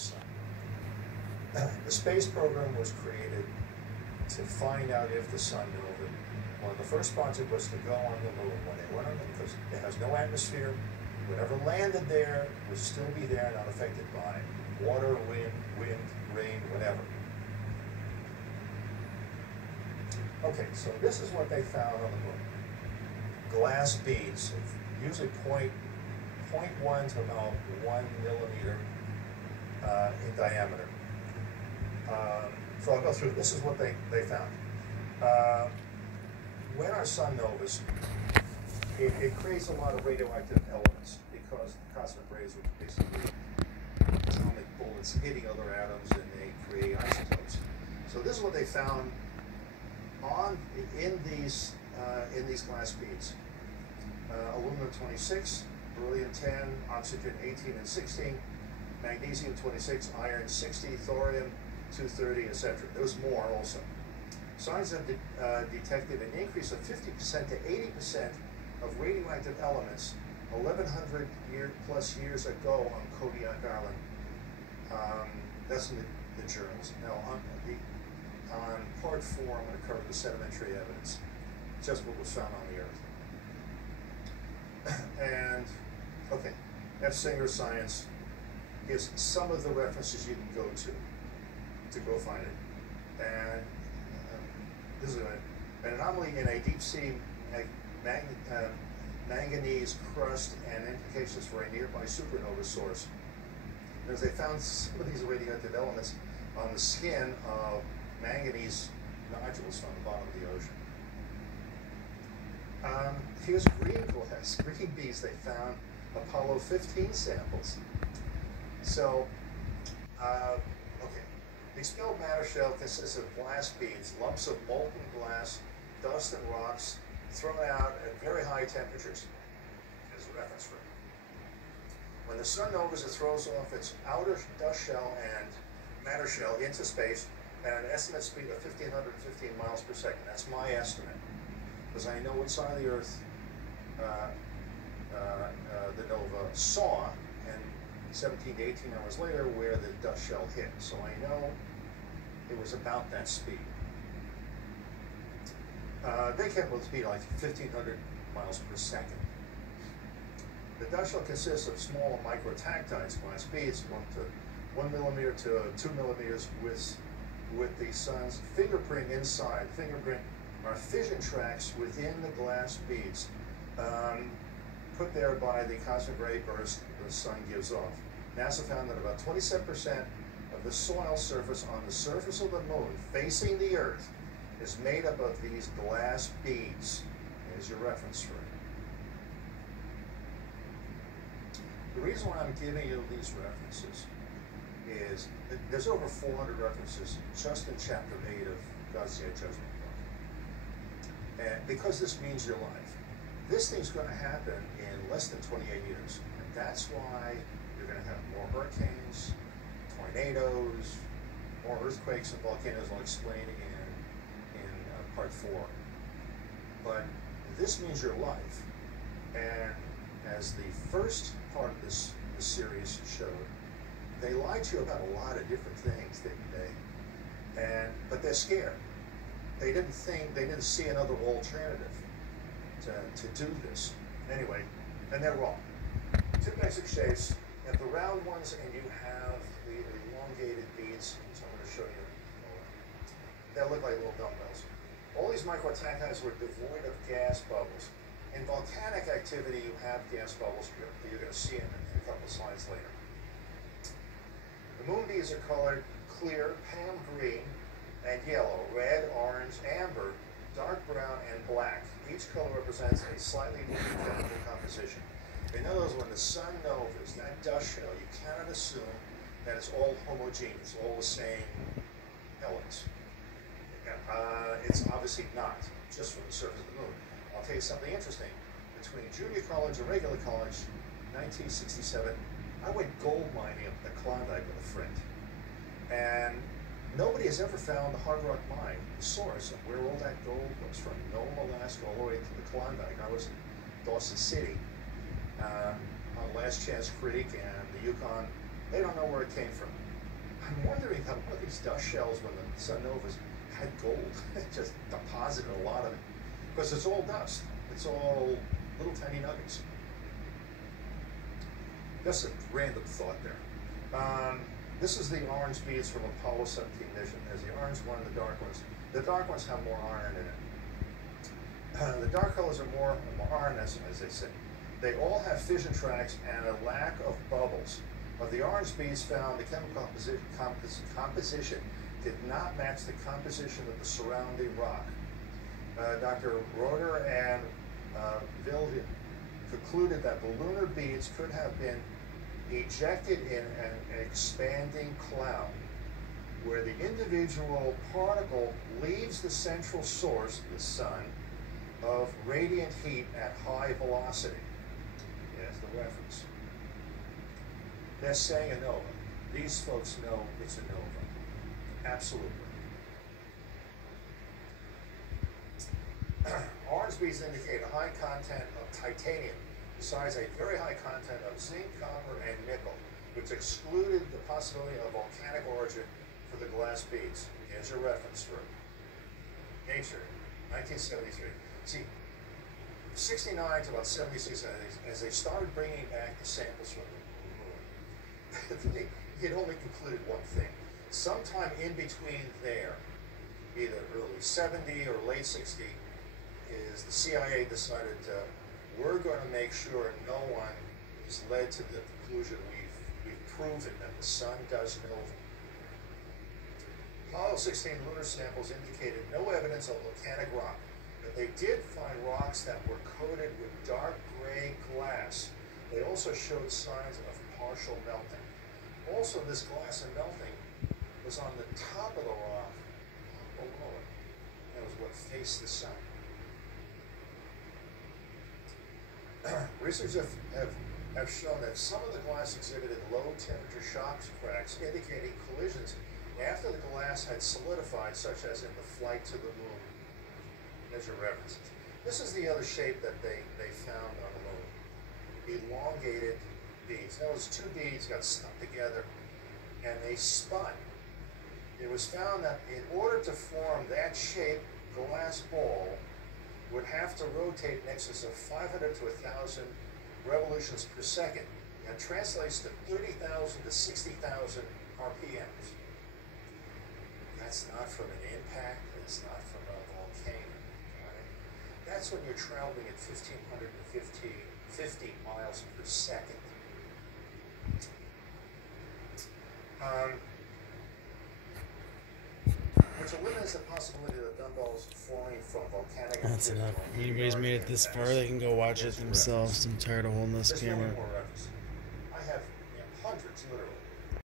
sun. The space program was created to find out if the supernova, one of the first projects was to go on the moon when they went on it, because it has no atmosphere. Whatever landed there would still be there, not affected by water, wind, rain, whatever. Okay, so this is what they found on the moon. Glass beads, usually 0.1 to about 1 millimeter in diameter. So I'll go through, this is what they found. When our sun novas, it creates a lot of radioactive elements because the cosmic rays are basically atomic bullets hitting other atoms and they create isotopes. So this is what they found in these glass beads. Aluminum 26, beryllium 10, oxygen 18 and 16, magnesium 26, iron 60, thorium 230, etc. There was more also. Scientists have detected an increase of 50% to 80% of radioactive elements 1,100 plus years ago on Kodiak Island. That's in the journals. Now, on part 4, I'm going to cover the sedimentary evidence, just what was found on the Earth. And, okay, F. Singer Science gives some of the references you can go to go find it. And this is an anomaly in a deep sea manganese crust and implications for a nearby supernova source. Because they found some of these radioactive elements on the skin of manganese nodules from the bottom of the ocean. Here's green glass, green beads. They found Apollo 15 samples. So, okay, the expelled matter shell consists of glass beads, lumps of molten glass, dust and rocks thrown out at very high temperatures. As a reference for it. When the sun novas, it throws off its outer dust shell and matter shell into space at an estimate speed of 1,515 miles per second. That's my estimate, because I know what side of the Earth the nova saw, and 17 to 18 hours later where the dust shell hit. So I know it was about that speed. They kept with speed like 1,500 miles per second. The dust shell consists of small microtactites, glass beads, 1 millimeter to 2 millimeters with the sun's fingerprint inside. Fingerprint are fission tracks within the glass beads, put there by the cosmic ray burst the sun gives off. NASA found that about 27% of the soil surface on the surface of the moon facing the Earth is made up of these glass beads. Here's your reference for it. The reason why I'm giving you these references is that there's over 400 references just in chapter 8 of God's Day of Judgment book. And because this means your life. This thing's going to happen in less than 28 years. And that's why you're going to have more hurricanes, tornadoes, more earthquakes and volcanoes. I'll explain in part 4. But this means your life. And as the first part of this series showed, they lied to you about a lot of different things, didn't they? But they're scared. They didn't see another alternative to do this. Anyway, and they're wrong. Two basic shapes. You have the round ones, and you have the elongated beads, which I'm going to show you. They look like little dumbbells. All these microtactites were devoid of gas bubbles. In volcanic activity, you have gas bubbles. You're going to see it in a couple of slides later. The moon beads are colored clear, Pam green, and yellow, red, orange, amber, dark brown, and black. Each color represents a slightly different chemical composition. In other words, when the sun novas, that dust shell, you cannot assume that it's all homogeneous, all the same elements. It's obviously not, just from the surface of the moon. I'll tell you something interesting. Between junior college and regular college, 1967, I went gold mining up the Klondike with a friend. And nobody has ever found the hard rock mine, the source of where all that gold was, from Nome, Alaska, all the way to the Klondike. I was in Dawson City on Last Chance Creek and the Yukon They don't know where it came from. I'm wondering how one of these dust shells, when the sunnovas had gold, it just deposited a lot of it. Because it's all dust. It's all little tiny nuggets. Just a random thought there. This is the orange beads from Apollo 17 mission. There's the orange one and the dark ones. The dark ones have more iron in it. The dark colors are more iron-escent, as they say. They all have fission tracks and a lack of bubbles. Of the orange beads found, the chemical composition did not match the composition of the surrounding rock. Dr. Roeder and Vilde concluded that the lunar beads could have been ejected in an expanding cloud, where the individual particle leaves the central source, the sun, of radiant heat at high velocity. There's the reference. They're saying a nova. These folks know it's a nova. Absolutely. Orange beads indicate a high content of titanium, besides a very high content of zinc, copper, and nickel, which excluded the possibility of volcanic origin for the glass beads. Here's your reference for it. Nature, 1973. See, 69 to about 76, as they started bringing back the samples from the moon, he had only concluded one thing. Sometime in between there, either early 70 or late 60, is the CIA decided we're going to make sure no one is led to the conclusion we've proven that the sun does nova. Apollo 16 lunar samples indicated no evidence of volcanic rock, but they did find rocks that were coated with dark gray glass. They also showed signs of partial melting. Also, this glass and melting was on the top of the rock, below it. That was what faced the sun. Researchers have shown that some of the glass exhibited low temperature shock cracks, indicating collisions after the glass had solidified, such as in the flight to the moon. There's your references. This is the other shape that they found on the moon. Elongated beads. Now, those two beads got stuck together and they spun. It was found that in order to form that shape, glass ball would have to rotate in excess of 500 to 1,000 revolutions per second. That translates to 30,000 to 60,000 RPMs. That's not from an impact, it's not from a volcano. Right? That's when you're traveling at 1,550 miles per second. Which eliminates the possibility of dumbbells falling from volcanic. That's enough. If anybody's made it this far, they can go watch it themselves. I'm tired of holding this camera.